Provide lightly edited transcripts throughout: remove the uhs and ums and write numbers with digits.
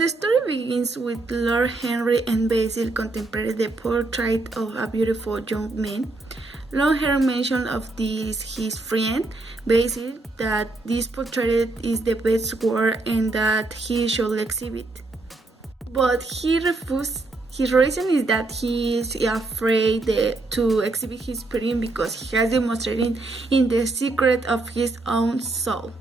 The story begins with Lord Henry and Basil contemplating the portrait of a beautiful young man. Lord Henry mentioned of this his friend Basil that this portrait is the best work and that he should exhibit. But he refused. His reason is that he is afraid to exhibit his painting because he has demonstrated in the secret of his own soul.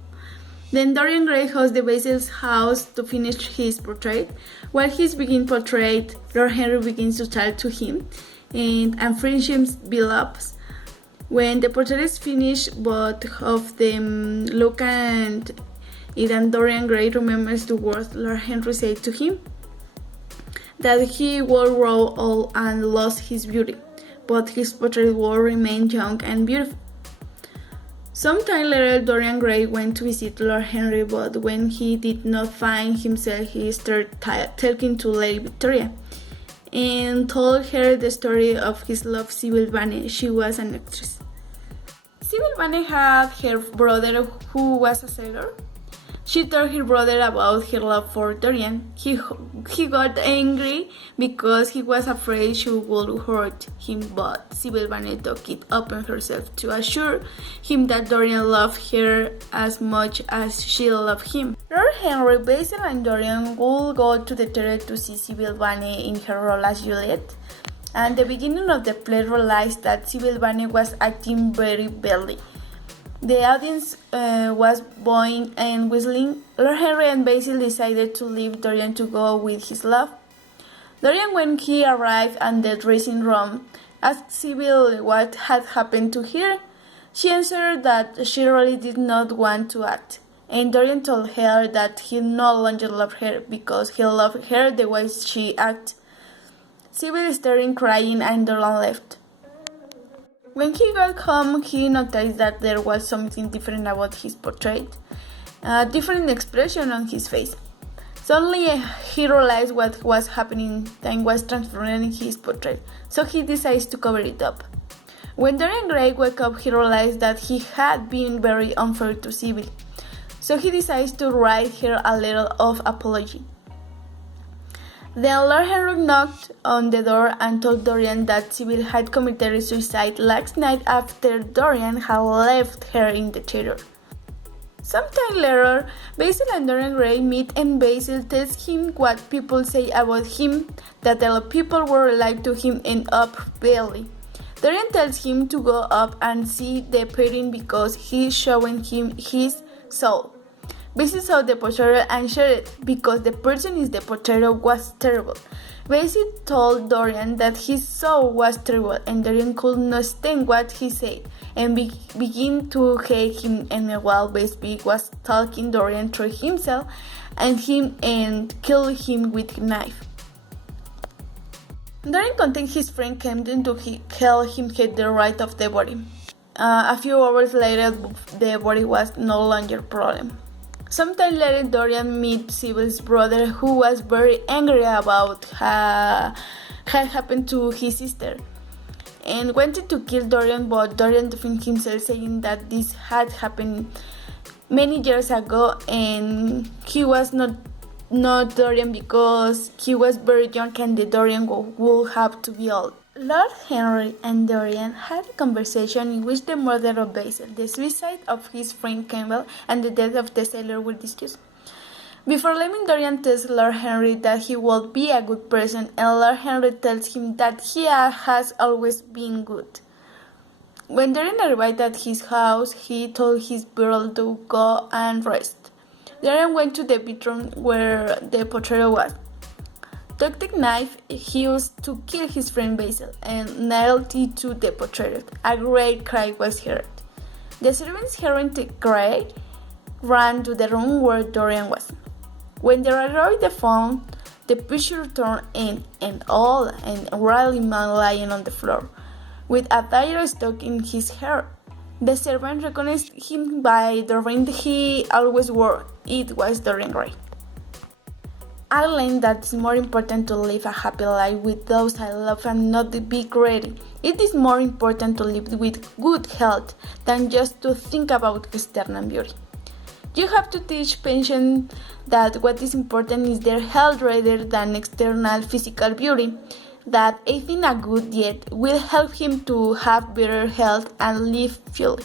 Then Dorian Gray goes to Basil's house to finish his portrait. While he's beginning portrait, Lord Henry begins to talk to him, and friendship develops. When the portrait is finished, both of them look at it, and Dorian Gray remembers the words Lord Henry said to him, that he will grow old and lose his beauty, but his portrait will remain young and beautiful. Some time later, Dorian Gray went to visit Lord Henry, but when he did not find himself, he started talking to Lady Victoria and told her the story of his love, Sybil Vane. She was an actress. Sybil Vane had her brother who was a sailor. She told her brother about her love for Dorian. He got angry because he was afraid she would hurt him, but Sybil Vane took it upon herself to assure him that Dorian loved her as much as she loved him. Lord Henry, Basil, and Dorian would go to the theater to see Sybil Vane in her role as Juliet. At the beginning of the play realized that Sybil Vane was acting very badly. The audience was bowing and whistling. Lord Henry and Basil decided to leave Dorian to go with his love. Dorian, when he arrived at the dressing room, asked Sybil what had happened to her. She answered that she really did not want to act, and Dorian told her that he no longer loved her because he loved her the way she acted. Sybil started crying and Dorian left. When he got home, he noticed that there was something different about his portrait, a different expression on his face. Suddenly, he realized what was happening and was transforming his portrait, so he decides to cover it up. When Dorian Gray woke up, he realized that he had been very unfair to Sybil, so he decides to write her a letter of apology. Then Lord Henry knocked on the door and told Dorian that Sybil had committed suicide last night after Dorian had left her in the theater. Sometime later, Basil and Dorian Gray meet and Basil tells him what people say about him, that the people were like to him and up badly. Dorian tells him to go up and see the painting because he's showing him his soul. Basil saw the portrait and shared it because the person in the portrait was terrible. Basil told Dorian that his soul was terrible and Dorian could not stand what he said and began to hate him, and while Basil was talking, Dorian threw himself and killed him with a knife. Dorian contained his friend Camden to help him get the right of the body. A few hours later, the body was no longer a problem. Sometime later, Dorian meets Sybil's brother, who was very angry about what had happened to his sister, and wanted to kill Dorian, but Dorian defended himself, saying that this had happened many years ago, and he was not Dorian because he was very young and the Dorian would have to be old. Lord Henry and Dorian had a conversation in which the murder of Basil, the suicide of his friend Campbell, and the death of the sailor were discussed. Before leaving, Dorian tells Lord Henry that he will be a good person, and Lord Henry tells him that he has always been good. When Dorian arrived at his house, he told his girl to go and rest. Dorian went to the bedroom where the portrait was, took the knife he used to kill his friend Basil, and nailed it to the portrait. A great cry was heard. The servants, hearing the cry, ran to the room where Dorian was. When they arrived, they found the picture torn in and all, and a Riley man lying on the floor, with a dagger stuck in his hair. The servant recognized him by the ring he always wore. It was Dorian Gray. I learned that it's more important to live a happy life with those I love and not to be greedy. It is more important to live with good health than just to think about external beauty. You have to teach patients that what is important is their health rather than external physical beauty, that eating a good diet will help him to have better health and live fully.